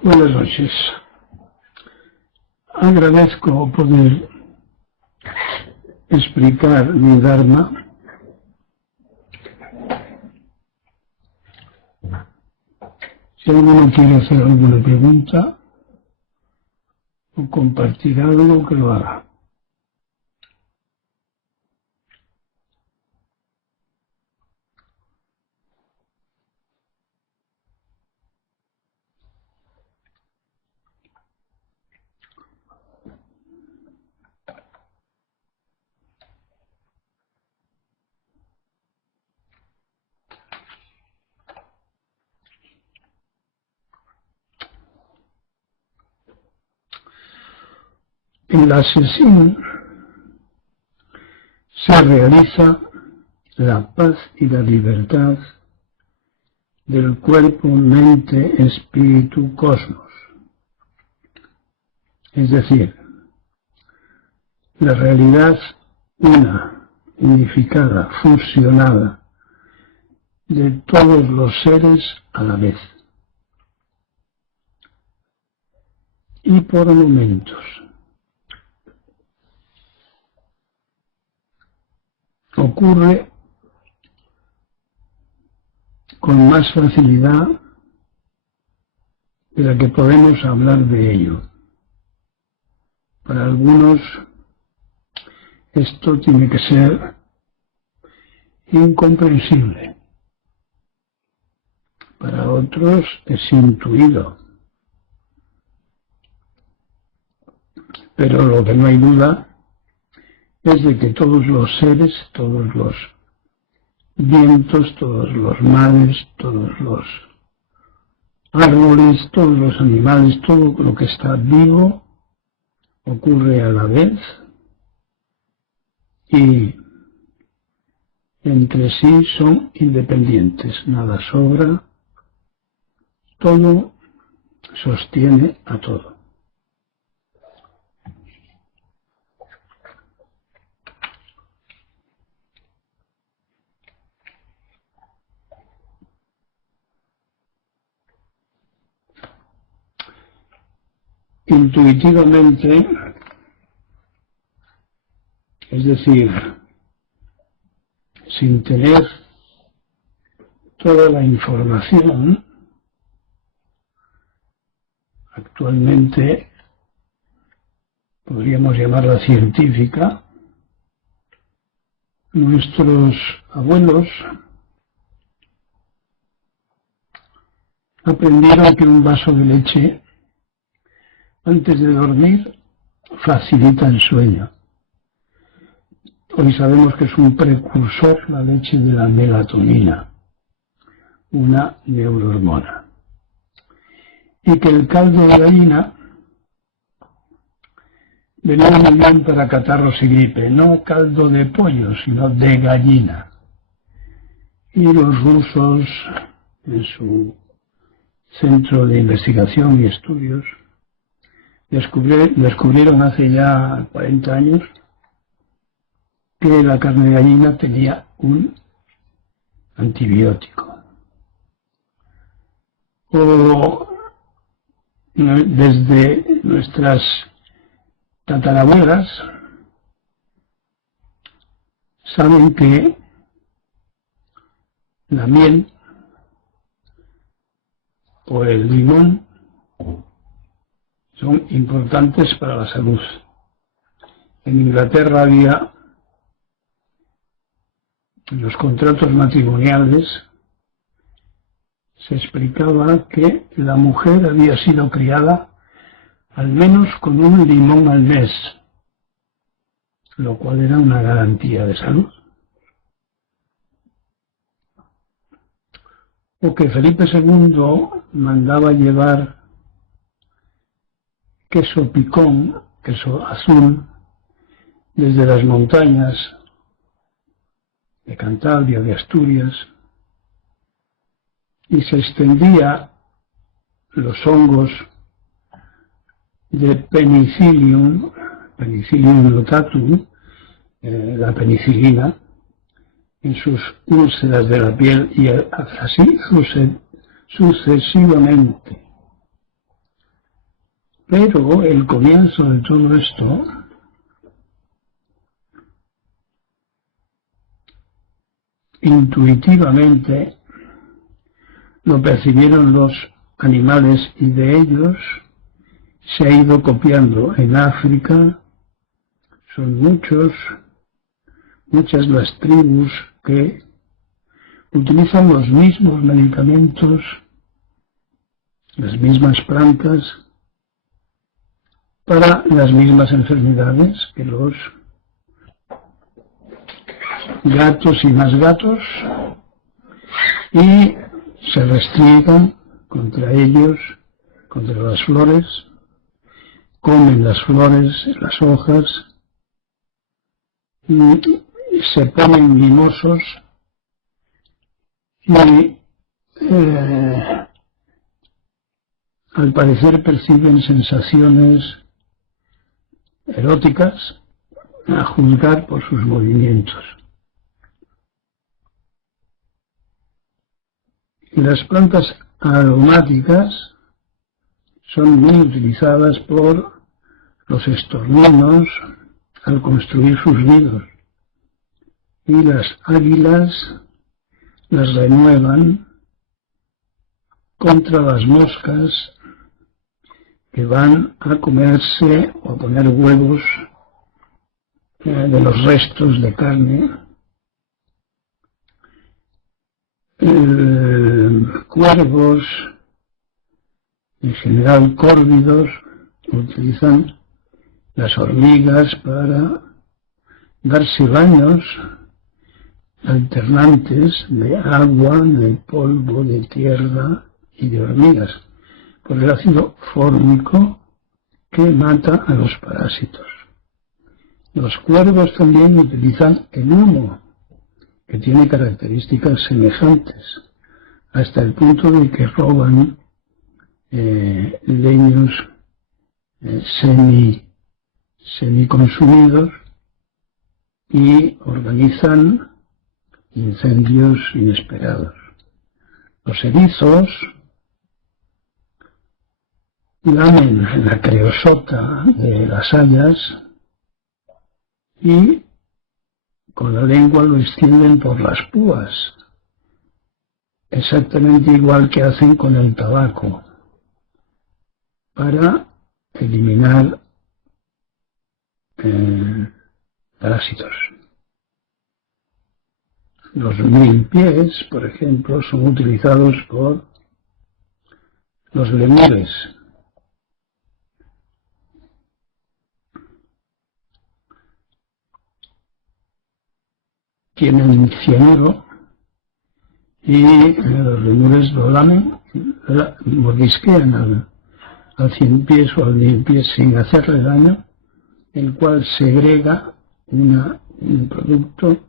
Buenas noches. Agradezco poder explicar mi Dharma si alguno quiere hacer alguna pregunta o compartir algo, que lo haga. En la sesión se realiza la paz y la libertad del cuerpo, mente, espíritu, cosmos. Es decir, la realidad una, unificada, fusionada de todos los seres a la vez. Y por momentos. Ocurre con más facilidad de la que podemos hablar de ello. Para algunos esto tiene que ser incomprensible. Para otros es intuido. Pero lo que no hay duda es de que todos los seres, todos los vientos, todos los mares, todos los árboles, todos los animales, todo lo que está vivo ocurre a la vez y entre sí son independientes, nada sobra, todo sostiene a todo. Intuitivamente, es decir, sin tener toda la información, actualmente podríamos llamarla científica, nuestros abuelos aprendieron que un vaso de leche antes de dormir facilita el sueño. Hoy sabemos que es un precursor, la leche, de la melatonina, una neurohormona. Y que el caldo de gallina venía muy bien para catarros y gripe, no caldo de pollo, sino de gallina. Y los rusos, en su centro de investigación y estudios, descubrieron hace ya 40 años que la carne de gallina tenía un antibiótico. O desde nuestras tatarabuelas saben que la miel o el limón son importantes para la salud. En Inglaterra había, en los contratos matrimoniales, se explicaba que la mujer había sido criada al menos con un limón al mes, lo cual era una garantía de salud. O que Felipe II mandaba llevar queso picón, queso azul, desde las montañas de Cantabria, de Asturias, y se extendía los hongos de Penicillium notatum, la penicilina, en sus úlceras de la piel y así sucesivamente. Pero el comienzo de todo esto intuitivamente lo percibieron los animales y de ellos se ha ido copiando en África. Son muchas las tribus que utilizan los mismos medicamentos, las mismas plantas, para las mismas enfermedades que los gatos y más gatos, y se restriegan contra ellos, contra las flores, comen las flores, las hojas, y se ponen mimosos y al parecer perciben sensaciones eróticas a juzgar por sus movimientos. Y las plantas aromáticas son muy utilizadas por los estorninos al construir sus nidos, y las águilas las renuevan contra las moscas que van a comerse o a poner huevos de los restos de carne. Cuervos, en general córvidos, utilizan las hormigas para darse baños alternantes de agua, de polvo, de tierra y de hormigas, por el ácido fórmico que mata a los parásitos. Los cuervos también utilizan el humo, que tiene características semejantes, hasta el punto de que roban leños semiconsumidos y organizan incendios inesperados. Los erizos lamen la creosota de las hayas y con la lengua lo extienden por las púas, exactamente igual que hacen con el tabaco, para eliminar parásitos. Los milpies, por ejemplo, son utilizados por los lemures. Tienen cianuro y los lemures lo lamen, mordisquean al cienpiés o al milpiés sin hacerle daño, el cual segrega un producto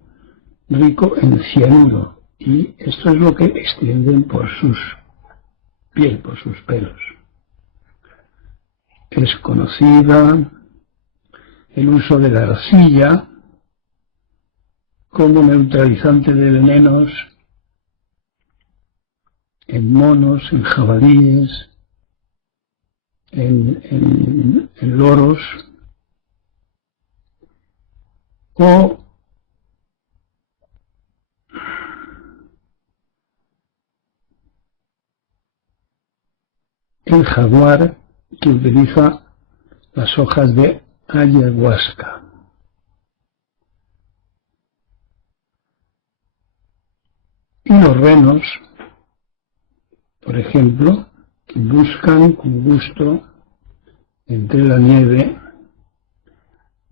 rico en cianuro, y esto es lo que extienden por sus piel, por sus pelos. Es conocida el uso de la arcilla como neutralizante de venenos en monos, en jabalíes, en loros, o el jaguar, que utiliza las hojas de ayahuasca. Y los renos, por ejemplo, buscan con gusto entre la nieve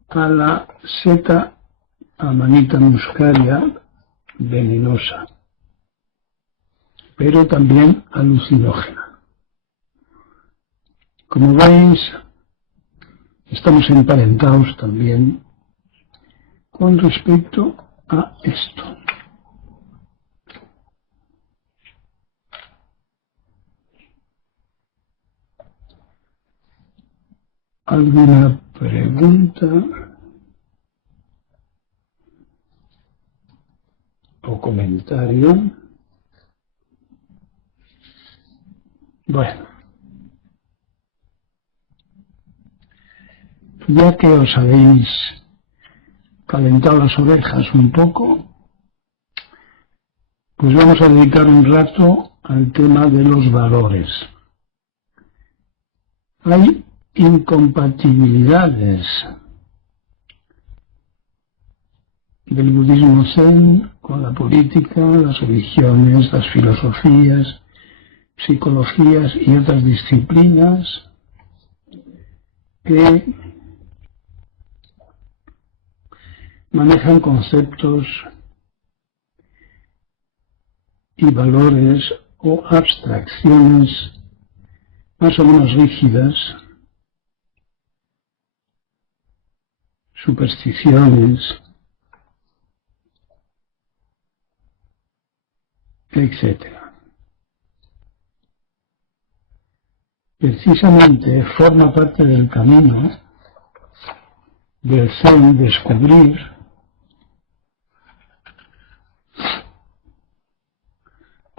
a la seta Amanita muscaria venenosa, pero también alucinógena. Como veis, estamos emparentados también con respecto a esto. ¿Alguna pregunta o comentario? Bueno, Ya que os habéis calentado las orejas un poco, pues vamos a dedicar un rato al tema de los valores. Hay incompatibilidades del budismo zen con la política, las religiones, las filosofías, psicologías y otras disciplinas que manejan conceptos y valores o abstracciones más o menos rígidas, supersticiones, etc. Precisamente forma parte del camino del Zen descubrir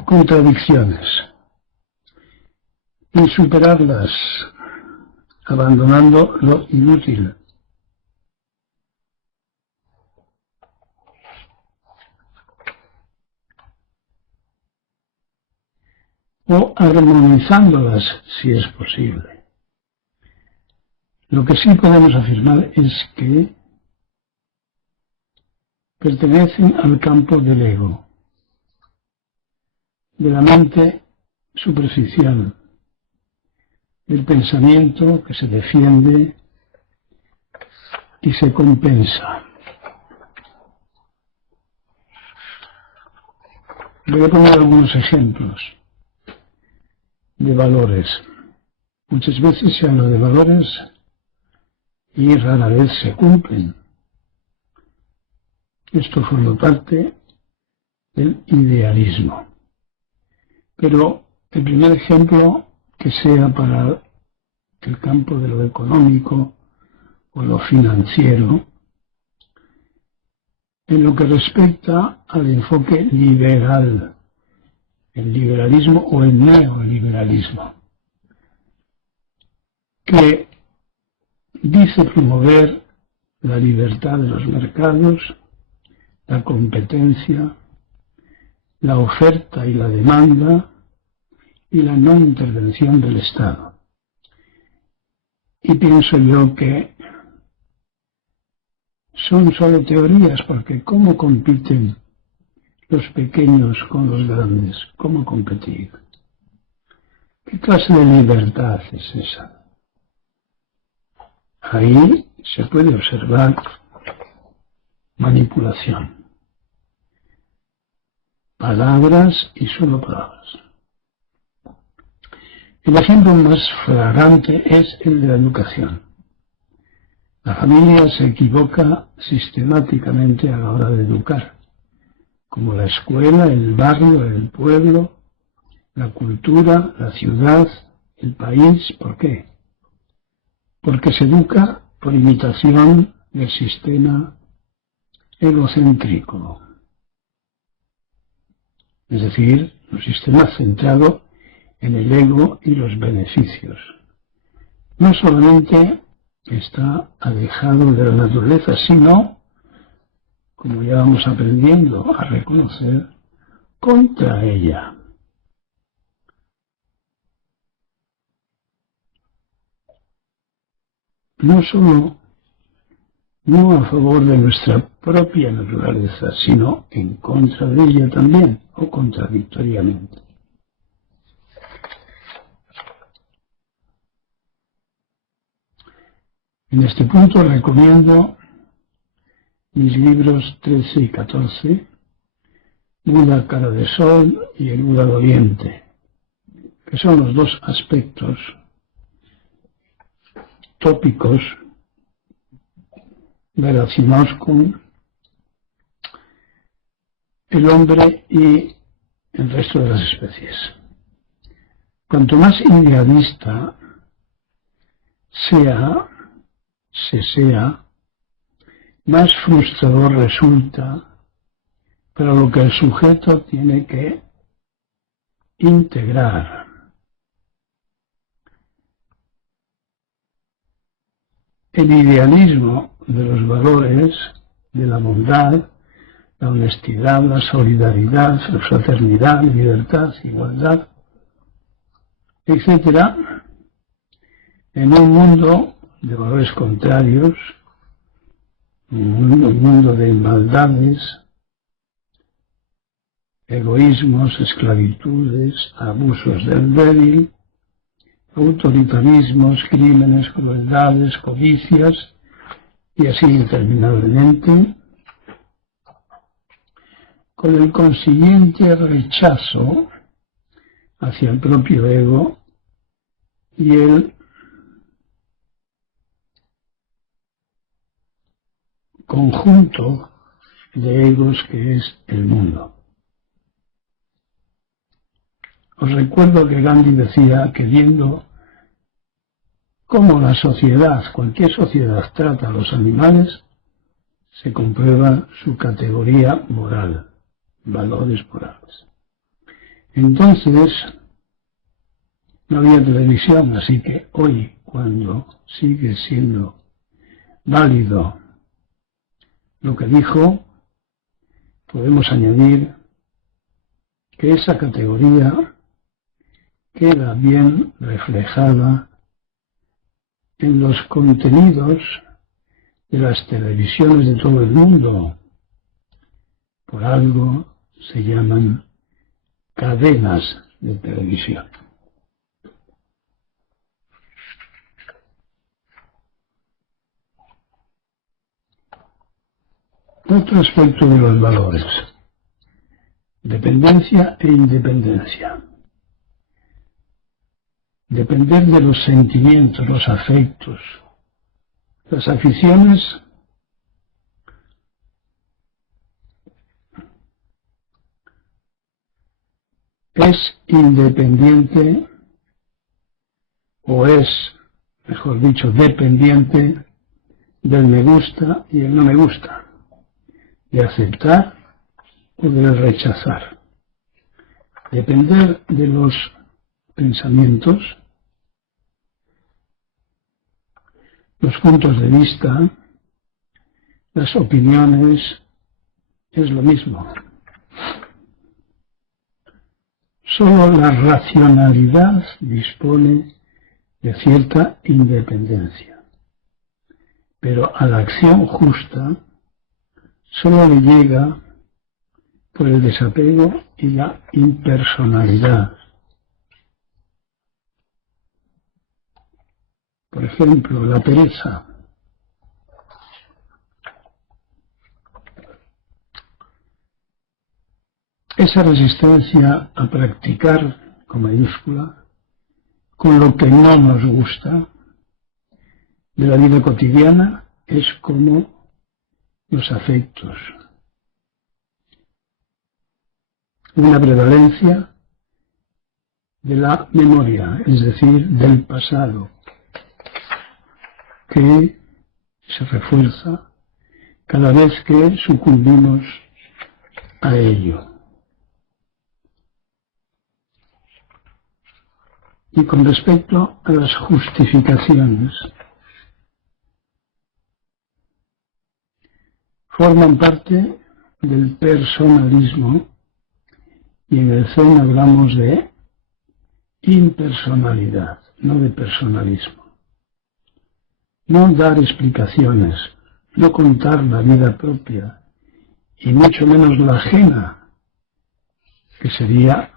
contradicciones y superarlas, abandonando lo inútil. O armonizándolas si es posible. Lo que sí podemos afirmar es que pertenecen al campo del ego, de la mente superficial, del pensamiento que se defiende y se compensa. Voy a poner algunos ejemplos de valores. Muchas veces se habla de valores y rara vez se cumplen. Esto forma parte del idealismo. Pero el primer ejemplo que sea para el campo de lo económico o lo financiero, en lo que respecta al enfoque liberal, el liberalismo o el neoliberalismo, que dice promover la libertad de los mercados, la competencia, la oferta y la demanda y la no intervención del Estado. Y pienso yo que son solo teorías, porque ¿cómo compiten los pequeños con los grandes? ¿Cómo competir? ¿Qué clase de libertad es esa? Ahí se puede observar manipulación. Palabras y solo palabras. El ejemplo más flagrante es el de la educación. La familia se equivoca sistemáticamente a la hora de educar, como la escuela, el barrio, el pueblo, la cultura, la ciudad, el país. ¿Por qué? Porque se educa por imitación del sistema egocéntrico, es decir, un sistema centrado en el ego y los beneficios. No solamente está alejado de la naturaleza, sino, como ya vamos aprendiendo a reconocer, contra ella. No solo no a favor de nuestra propia naturaleza, sino en contra de ella también, o contradictoriamente. En este punto recomiendo mis libros 13 y 14, Buda cara de sol y el Buda de Oriente, que son los dos aspectos tópicos relacionados con el hombre y el resto de las especies. Cuanto más idealista sea, más frustrador resulta para lo que el sujeto tiene que integrar. el idealismo de los valores, de la bondad, la honestidad, la solidaridad, la fraternidad, la libertad, igualdad, etc., en un mundo de valores contrarios, un mundo de maldades, egoísmos, esclavitudes, abusos del débil, autoritarismos, crímenes, crueldades, codicias, y así interminablemente, con el consiguiente rechazo hacia el propio ego y el conjunto de egos que es el mundo. Os recuerdo que Gandhi decía que viendo cómo la sociedad, cualquier sociedad, trata a los animales, se comprueba su categoría moral, valores morales. Entonces, no había televisión, así que hoy, cuando sigue siendo válido lo que dijo, podemos añadir que esa categoría queda bien reflejada en los contenidos de las televisiones de todo el mundo. Por algo se llaman cadenas de televisión. Otro aspecto de los valores: dependencia e independencia. Depender de los sentimientos, los afectos, las aficiones, es independiente, o es, mejor dicho, dependiente del me gusta y el no me gusta, de aceptar o de rechazar. Depender de los pensamientos, los puntos de vista, las opiniones, es lo mismo. Solo la racionalidad dispone de cierta independencia, pero a la acción justa solo le llega por el desapego y la impersonalidad. Por ejemplo, la pereza. Esa resistencia a practicar, con mayúscula, con lo que no nos gusta de la vida cotidiana, es como los afectos. Una prevalencia de la memoria, es decir, del pasado, que se refuerza cada vez que sucumbimos a ello. Y con respecto a las justificaciones, forman parte del personalismo, y en el Zen hablamos de impersonalidad, no de personalismo. No dar explicaciones, no contar la vida propia, y mucho menos la ajena, que sería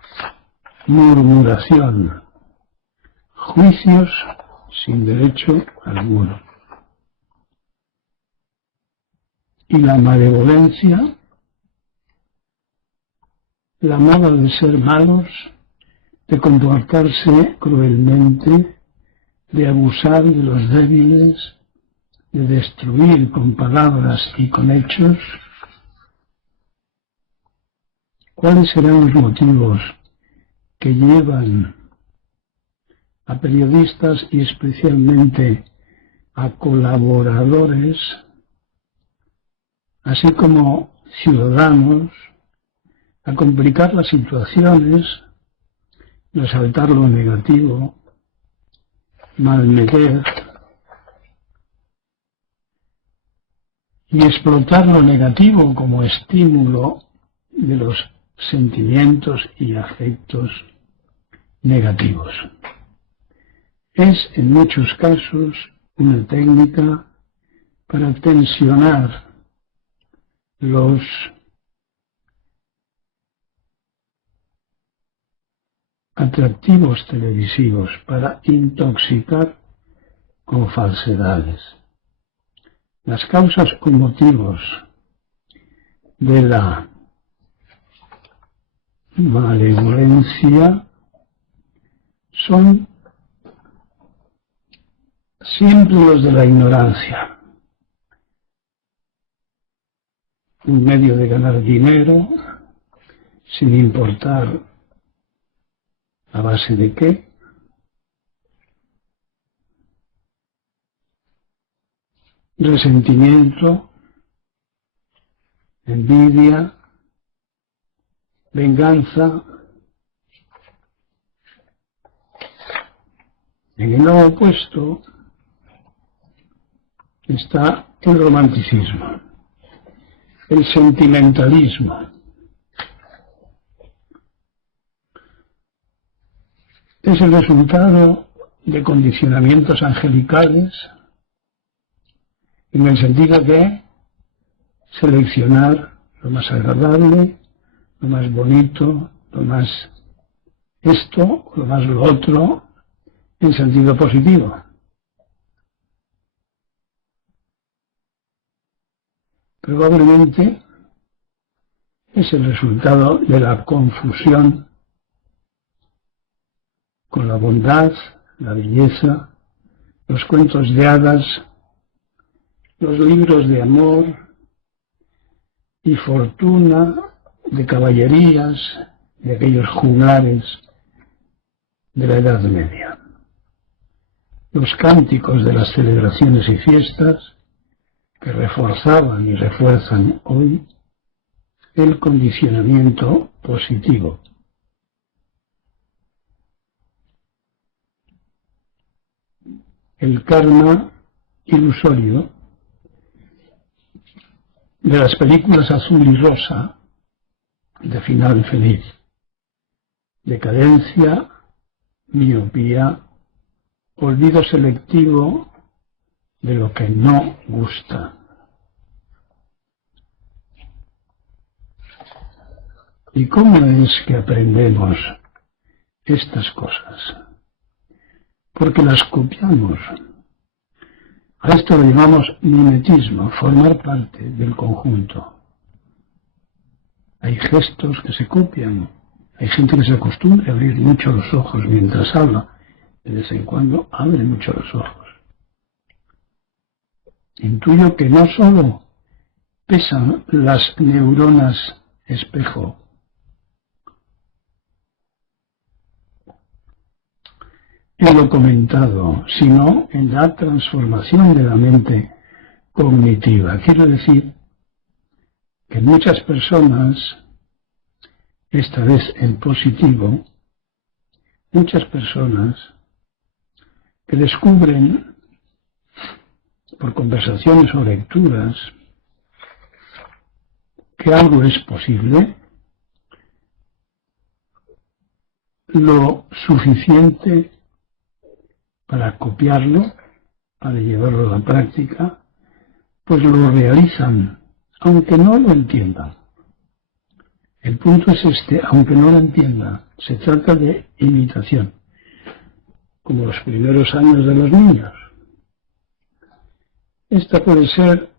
murmuración, juicios sin derecho alguno. Y la malevolencia, la moda de ser malos, de comportarse cruelmente, de abusar de los débiles, de destruir con palabras y con hechos. ¿Cuáles serán los motivos que llevan a periodistas y especialmente a colaboradores, así como ciudadanos, a complicar las situaciones, resaltar lo negativo, malmeter, y explotar lo negativo como estímulo de los sentimientos y afectos negativos. Es en muchos casos una técnica para tensionar los atractivos televisivos, para intoxicar con falsedades. Las causas o motivos de la malevolencia son siempre los de la ignorancia. Un medio de ganar dinero sin importar a base de qué. Resentimiento, envidia, venganza. En el lado opuesto está el romanticismo, el sentimentalismo. Es el resultado de condicionamientos angelicales, en el sentido de seleccionar lo más agradable, lo más bonito, lo más esto, lo más lo otro, en sentido positivo. Probablemente es el resultado de la confusión con la bondad, la belleza, los cuentos de hadas, los libros de amor y fortuna, de caballerías, de aquellos juglares de la Edad Media. Los cánticos de las celebraciones y fiestas que reforzaban y refuerzan hoy el condicionamiento positivo. El karma ilusorio de las películas azul y rosa de final feliz, decadencia, miopía, olvido selectivo de lo que no gusta. ¿Y cómo es que aprendemos estas cosas? Porque las copiamos. A esto lo llamamos mimetismo, formar parte del conjunto. Hay gestos que se copian. Hay gente que se acostumbra a abrir mucho los ojos mientras habla. De vez en cuando abre mucho los ojos. Intuyo que no solo pesan las neuronas espejo, en lo comentado, sino en la transformación de la mente cognitiva. Quiero decir que muchas personas, esta vez en positivo, muchas personas que descubren por conversaciones o lecturas que algo es posible, lo suficiente para copiarlo, para llevarlo a la práctica, pues lo realizan, aunque no lo entiendan. El punto es este, aunque no lo entiendan, se trata de imitación, como los primeros años de los niños. Esta puede ser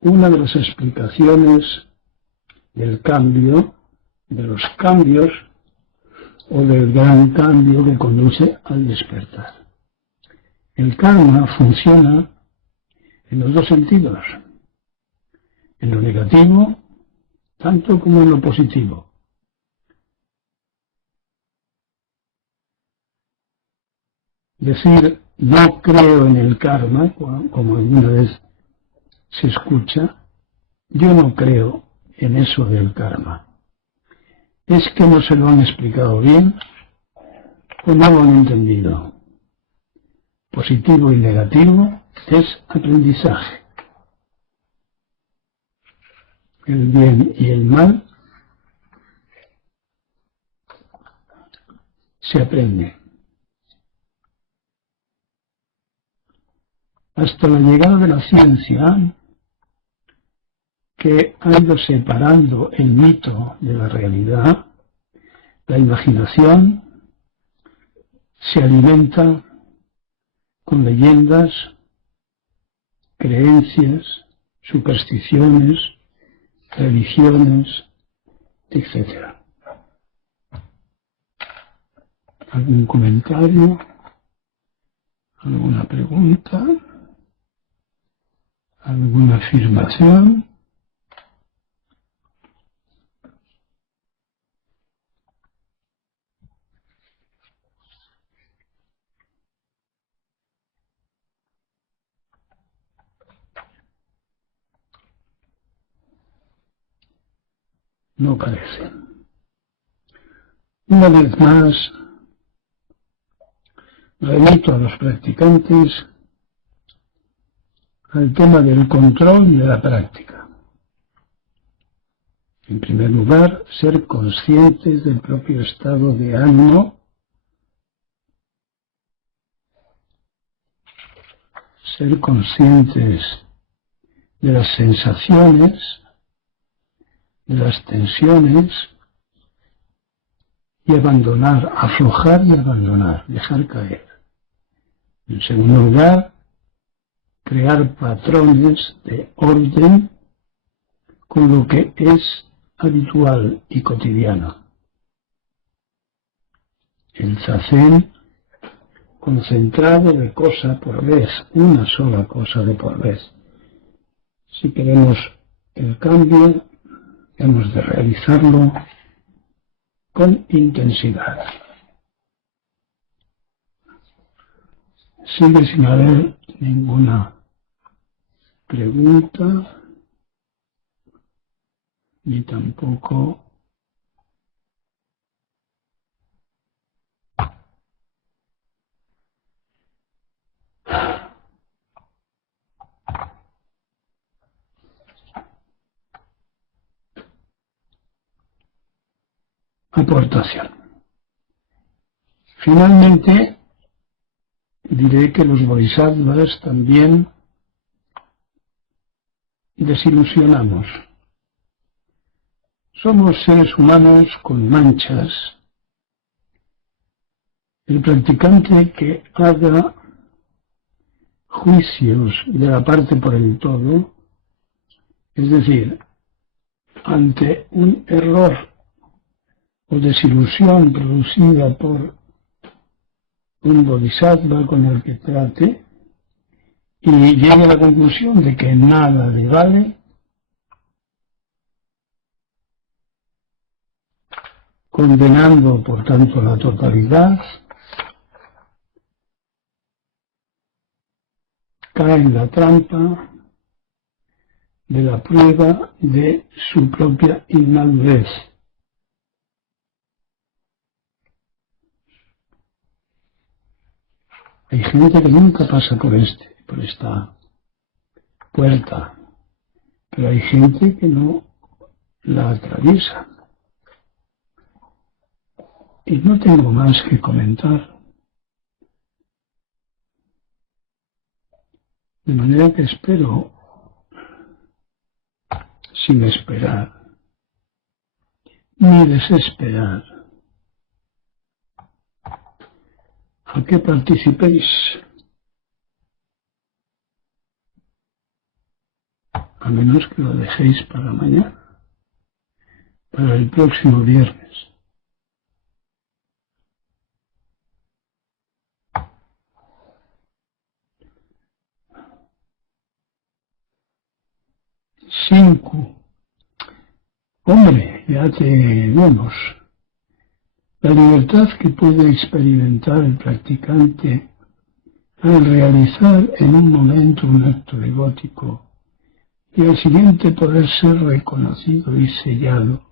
una de las explicaciones del cambio, de los cambios, o del gran cambio que conduce al despertar. El karma funciona en los dos sentidos, en lo negativo tanto como en lo positivo. Decir no creo en el karma, como alguna vez se escucha, yo no creo en eso del karma. ¿Es que no se lo han explicado bien o no lo han entendido? Positivo y negativo es aprendizaje. el bien y el mal, se aprende. Hasta la llegada de la ciencia, que ha ido separando el mito de la realidad, la imaginación se alimenta con leyendas, creencias, supersticiones, religiones, etc. ¿Algún comentario? ¿Alguna pregunta? ¿Alguna afirmación? No parece. Una vez más, remito a los practicantes al tema del control y de la práctica. En primer lugar, ser conscientes del propio estado de ánimo, ser conscientes de las sensaciones, de las tensiones, y abandonar, aflojar y abandonar, dejar caer. En segundo lugar, crear patrones de orden con lo que es habitual y cotidiano. El zazen concentrado de cosa por vez, una sola cosa de por vez. Si queremos el cambio, hemos de realizarlo con intensidad. Sigue sin haber ninguna pregunta, ni tampoco aportación. Finalmente, diré que los bodhisattvas también desilusionamos. Somos seres humanos con manchas. El practicante que haga juicios de la parte por el todo, es decir, ante un error o desilusión producida por un bodhisattva con el que trate, y llega a la conclusión de que nada le vale, condenando por tanto la totalidad, cae en la trampa de la prueba de su propia inmadurez. Hay gente que nunca pasa por esta puerta, pero hay gente que no la atraviesa. Y no tengo más que comentar. De manera que espero, sin esperar, ni desesperar, a que participéis, a menos que lo dejéis para mañana, para el próximo viernes. Cinco. Hombre, ya tenemos. La libertad que puede experimentar el practicante al realizar en un momento un acto devótico y al siguiente poder ser reconocido y sellado,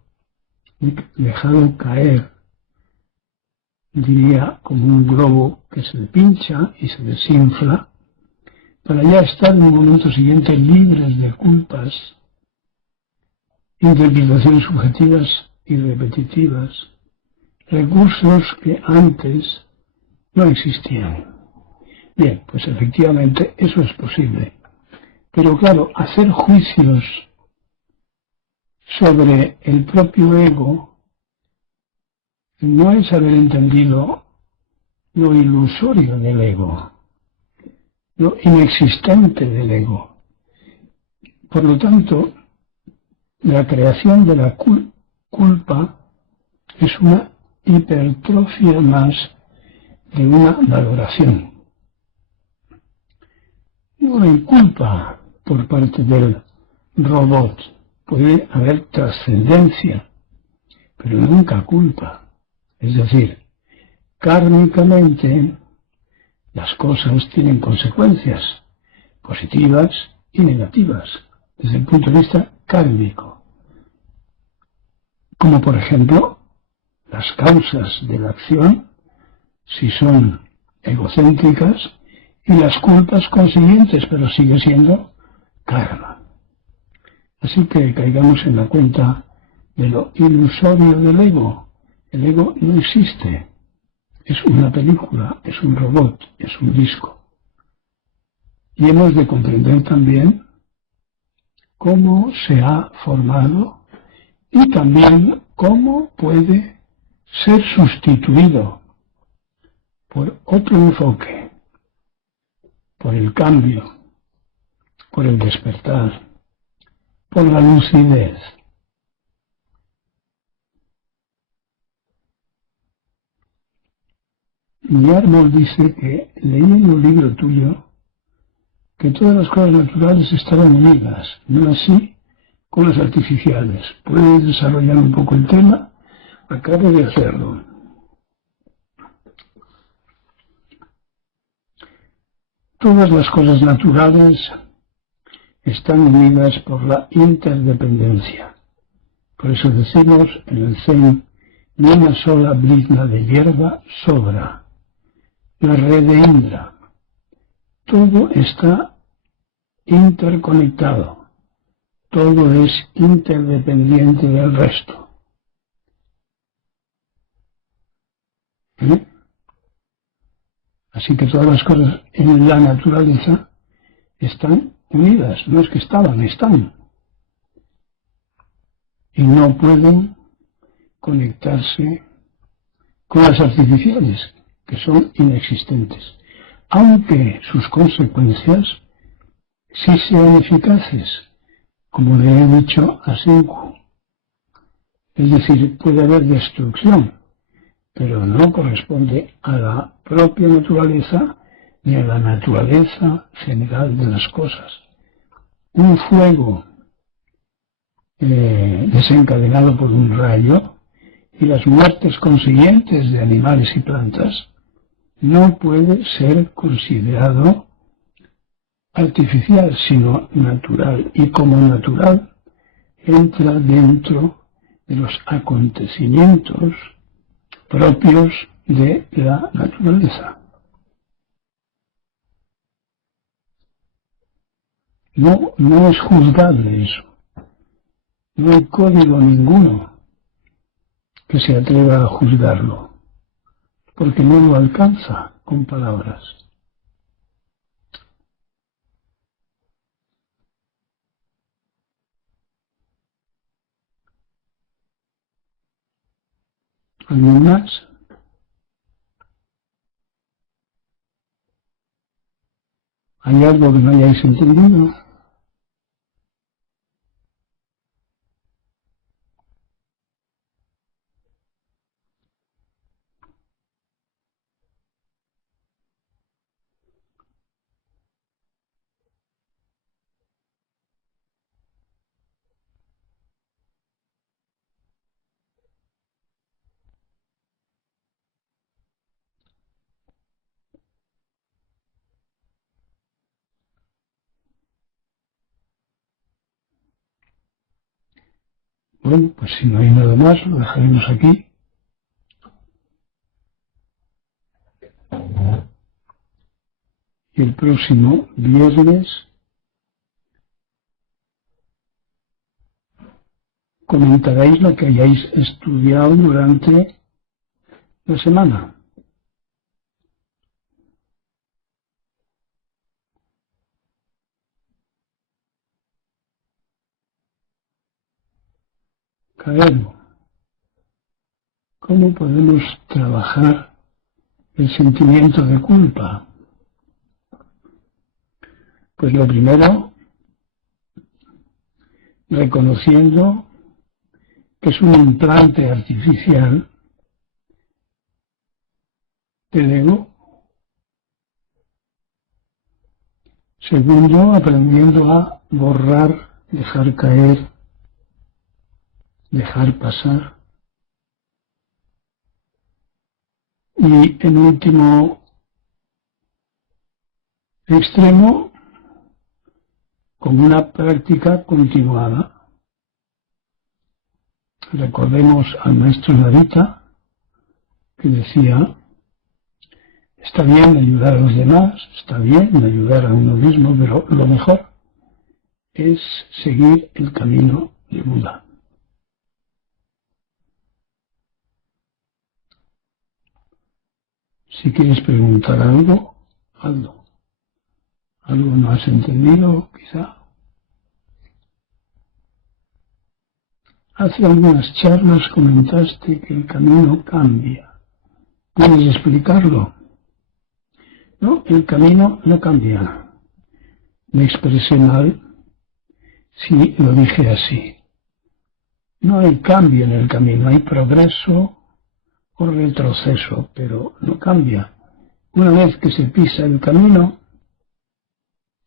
dejado caer, diría, como un globo que se le pincha y se desinfla, para ya estar en el momento siguiente libres de culpas, interpretaciones subjetivas y repetitivas, recursos que antes no existían. Bien, pues efectivamente eso es posible. Pero claro, hacer juicios sobre el propio ego no es haber entendido lo ilusorio del ego, lo inexistente del ego. Por lo tanto, la creación de la culpa es una hipertrofia más de una valoración. No hay culpa por parte del robot. Puede haber trascendencia, pero nunca culpa. Es decir, kármicamente las cosas tienen consecuencias positivas y negativas desde el punto de vista kármico. Como por ejemplo, las causas de la acción, si son egocéntricas, y las culpas consiguientes, pero sigue siendo karma. Así que caigamos en la cuenta de lo ilusorio del ego. El ego no existe. Es una película, es un robot, es un disco. Y hemos de comprender también cómo se ha formado y también cómo puede ser sustituido por otro enfoque, por el cambio, por el despertar, por la lucidez. Guillermo dice que leí en un libro tuyo que todas las cosas naturales estaban unidas, no así con las artificiales. ¿Puedes desarrollar un poco el tema? Acabo de hacerlo. Todas las cosas naturales están unidas por la interdependencia. Por eso decimos en el Zen, ni una sola brizna de hierba sobra. La red de Indra. Todo está interconectado. Todo es interdependiente del resto. Así que todas las cosas en la naturaleza están unidas. No es que estaban, están. Y no pueden conectarse con las artificiales, que son inexistentes, aunque sus consecuencias sí sean eficaces, como le he dicho a Senku. Es decir, puede haber destrucción, pero no corresponde a la propia naturaleza ni a la naturaleza general de las cosas. Un fuego desencadenado por un rayo y las muertes consiguientes de animales y plantas no puede ser considerado artificial, sino natural, y como natural entra dentro de los acontecimientos propios de la naturaleza. No es juzgable eso. No hay código ninguno que se atreva a juzgarlo, porque no lo alcanza con palabras. ¿Alguien más? ¿Hay algo que no hayáis entendido? Bueno, pues si no hay nada más, lo dejaremos aquí. Y el próximo viernes comentaréis lo que hayáis estudiado durante la semana. Cabello. ¿Cómo podemos trabajar el sentimiento de culpa? Pues lo primero, reconociendo que es un implante artificial del ego. Segundo, aprendiendo a borrar, dejar caer, dejar pasar. Y en último extremo, con una práctica continuada. Recordemos al maestro Narita, que decía, está bien ayudar a los demás, está bien ayudar a uno mismo, pero lo mejor es seguir el camino de Buda. Si quieres preguntar algo, hazlo. ¿Algo no has entendido, quizá? Hace algunas charlas comentaste que el camino cambia. ¿Puedes explicarlo? No, el camino no cambia. Me expresé mal si lo dije así. No hay cambio en el camino, hay progreso o retroceso, pero no cambia. Una vez que se pisa el camino,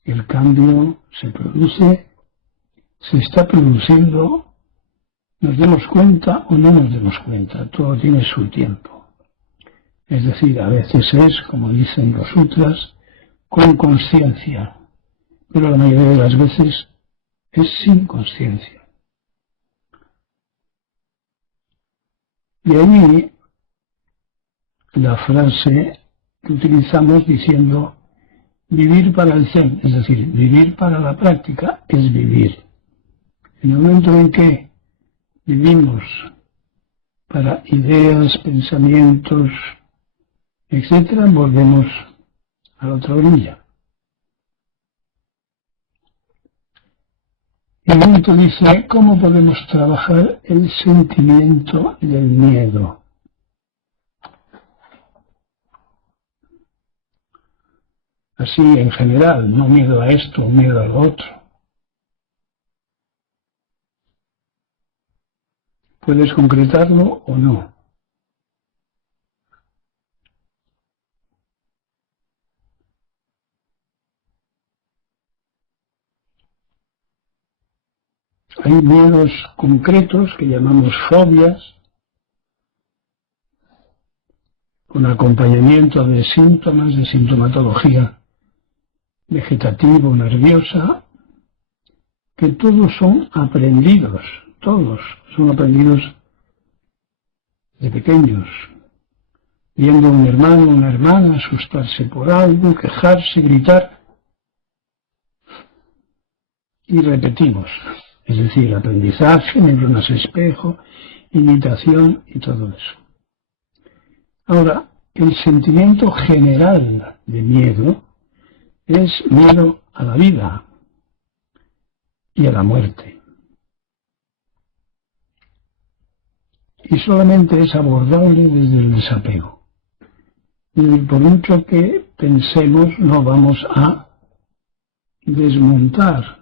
el cambio se produce, se está produciendo, nos demos cuenta o no nos demos cuenta, todo tiene su tiempo. Es decir, a veces es, como dicen los sutras, con conciencia, pero la mayoría de las veces es sin conciencia. De ahí la frase que utilizamos diciendo vivir para el zen, es decir, vivir para la práctica es vivir. En el momento en que vivimos para ideas, pensamientos, etcétera, volvemos a la otra orilla. Y Benito dice, ¿cómo podemos trabajar el sentimiento del miedo? Así en general, no miedo a esto, miedo a lo otro. ¿Puedes concretarlo o no? Hay miedos concretos que llamamos fobias, con acompañamiento de síntomas, de sintomatología vegetativo, nerviosa, que todos son aprendidos, todos son aprendidos de pequeños, viendo a un hermano o una hermana asustarse por algo, quejarse, gritar, y repetimos. Es decir, aprendizaje, neuronas espejo, imitación y todo eso. Ahora, el sentimiento general de miedo es miedo a la vida y a la muerte. Y solamente es abordable desde el desapego. Y por mucho que pensemos, no vamos a desmontar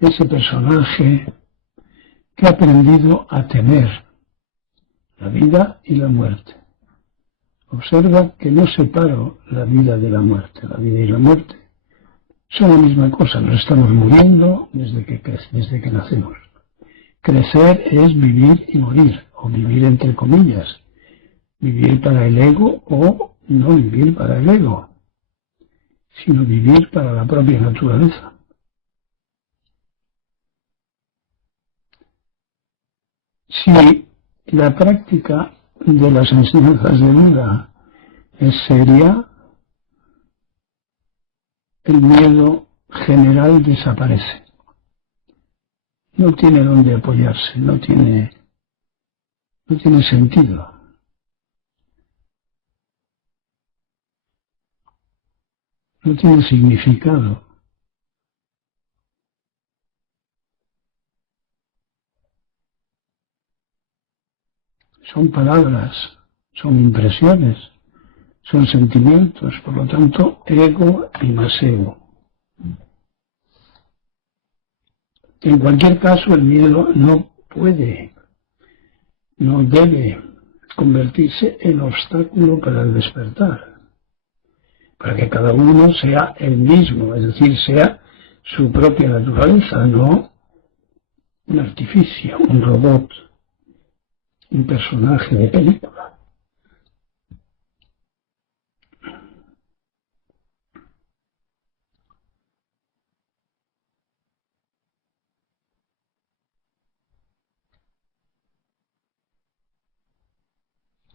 ese personaje que ha aprendido a temer la vida y la muerte. Observa que no separo la vida de la muerte. La vida y la muerte son la misma cosa. Nos estamos muriendo desde que nacemos. Crecer es vivir y morir, o vivir entre comillas. Vivir para el ego o no vivir para el ego, sino vivir para la propia naturaleza. Si la práctica de las enseñanzas de Buda es seria, el miedo general desaparece. no tiene dónde apoyarse, no tiene sentido. No tiene significado. Son palabras, son impresiones, son sentimientos, por lo tanto, ego y más ego. En cualquier caso, el miedo no puede, no debe convertirse en obstáculo para el despertar, para que cada uno sea el mismo, es decir, sea su propia naturaleza, no un artificio, un robot, un personaje de película.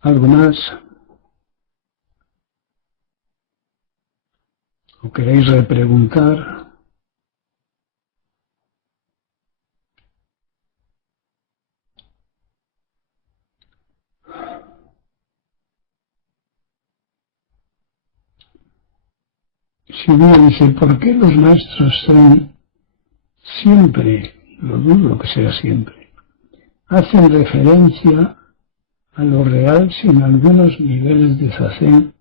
¿Algo más? ¿O queréis repreguntar? Si uno dice, ¿por qué los maestros son siempre, lo dudo que sea siempre, hacen referencia a lo real si en algunos niveles de zazen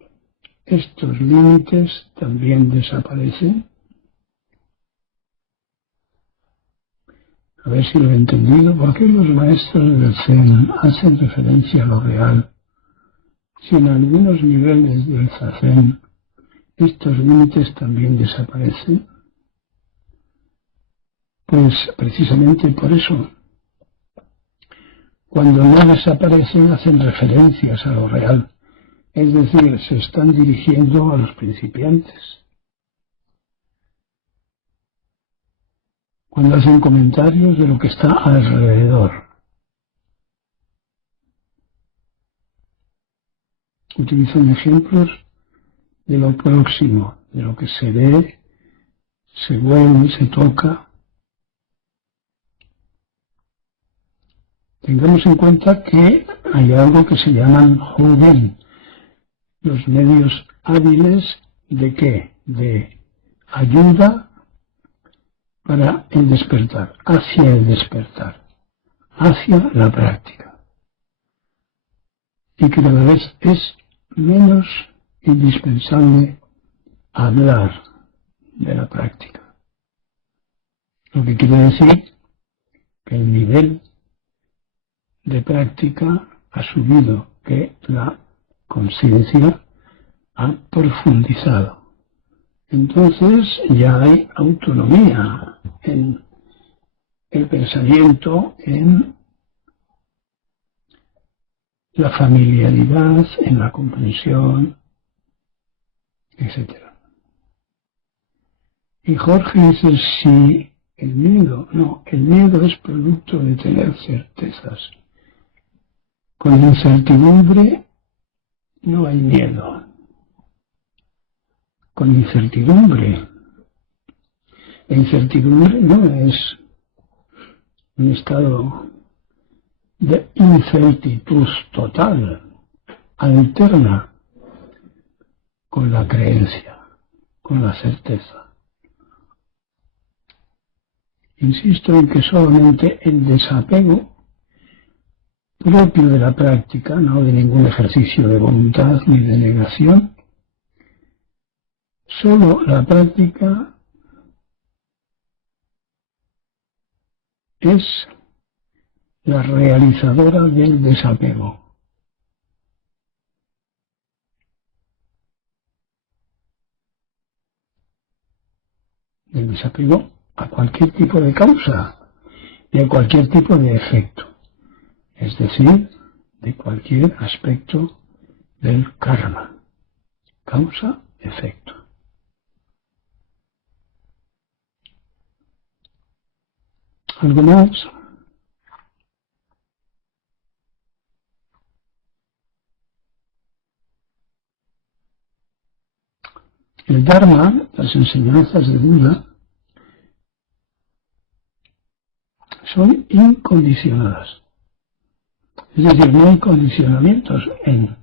estos límites también desaparecen? A ver si lo he entendido. ¿Por qué los maestros del Zen hacen referencia a lo real si en algunos niveles del zazen estos límites también desaparecen? Pues precisamente por eso, cuando no desaparecen hacen referencias a lo real, es decir, se están dirigiendo a los principiantes. Cuando hacen comentarios de lo que está alrededor. Utilizan ejemplos de lo próximo, de lo que se ve, se huele, se toca. Tengamos en cuenta que hay algo que se llaman Hoden, los medios hábiles de qué? De ayuda para el despertar, hacia el despertar, hacia la práctica. Y que cada vez es menos indispensable hablar de la práctica. Lo que quiere decir que el nivel de práctica ha subido, que la conciencia ha profundizado. Entonces ya hay autonomía en el pensamiento, en la familiaridad, en la comprensión, etc. Y Jorge dice, si el miedo es producto de tener certezas. Con incertidumbre no hay miedo. Con incertidumbre. La incertidumbre no es un estado de incertidumbre total, alterna con la creencia, con la certeza. Insisto en que solamente el desapego propio de la práctica, no de ningún ejercicio de voluntad ni de negación, solo la práctica es la realizadora del desapego. Del desapego a cualquier tipo de causa y a cualquier tipo de efecto. Es decir, de cualquier aspecto del karma. Causa-efecto. ¿Algo más? El Dharma, las enseñanzas de Buda, son incondicionadas. Es decir, no hay condicionamientos en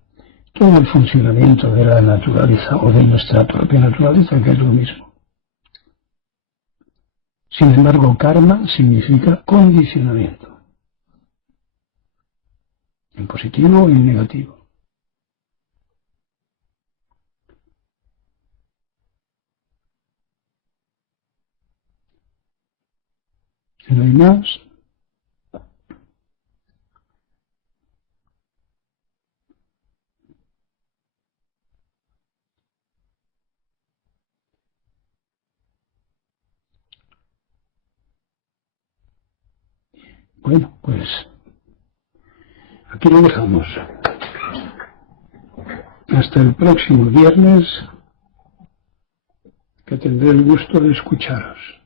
todo el funcionamiento de la naturaleza o de nuestra propia naturaleza, que es lo mismo. Sin embargo, karma significa condicionamiento, en positivo o en negativo. ¿No hay más? Bueno, pues aquí lo dejamos. Hasta el próximo viernes, que tendré el gusto de escucharos.